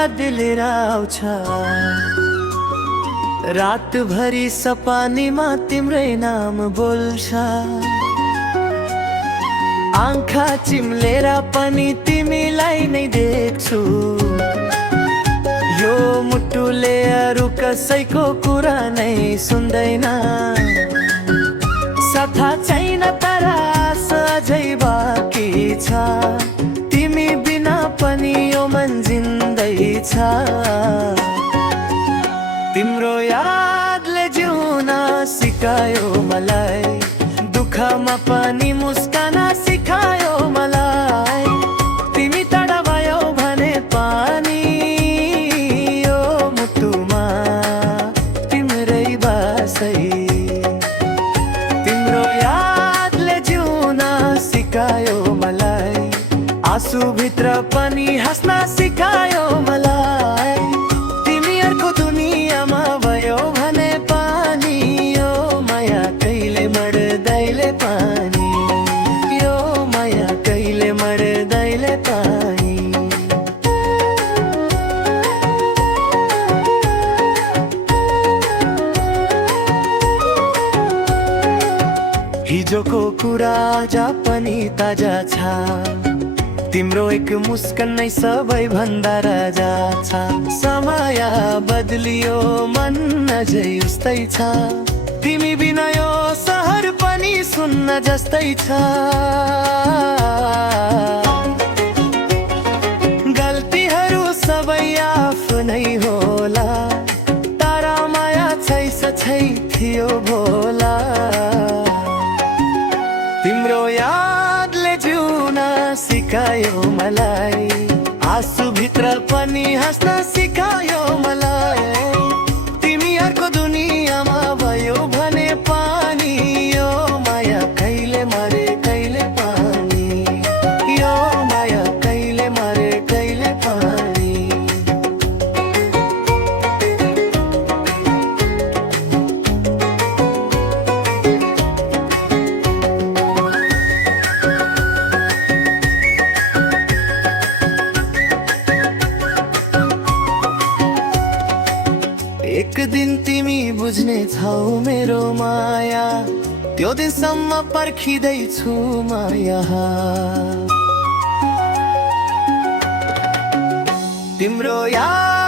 याद लिएर आउँछ रातभरि सपानीमा तिम्रै नाम बोल्छ आँखा चिम्लेर पनि तिमीलाई नै देख्छु यो मुटुले अरू कसैको कुरा नै सुन्दैन सथा छैन तर आशा अझै बाँकी छ तिमी बिना पनि यो मन जिन्दै छ तिम्रो यादले जिउन सिकायो मलाई दुःखमा पनि मुस्कान सिकायो मलाई तिमी टाढा भयो भने पानी यो मुटुमा तिम्रै बासै तिम्रो यादले जिउन सिकायो मलाई आँसुभित्र पनि हाँस्न सिकायो मलाई तिमी अर्को दुनियाँमा भयो भने पानी यो माया कहिले मर्दैले पानी यो माया कहिले मर्दैले पानी हिजोको कुरा आज पनि ताजा छ तिम्रो एक मुस्कान नै सबै भन्दा राजा छ समय बदलियो मन अझै उस्तै छ तिमी बिना यो सहर पनि सुन्न जस्तै छ गल्तीहरू सबै आफ्नै होला तर माया छै थियो भोला तिम्रो यादले जिउन सिकायो मलाई आँसुभित्र पनि हाँस्न सिकायो मलाई तिमी अर्को दुनियाँमा भयो भने पानी यो माया कहिले मरे कहिले पानी यो माया कहिले मरे कहिले पानी एक दिन तिमी बुझ्ने छौ मेरो माया त्यो दिनसम्म पर्खिँदैछु माया तिम्रो याद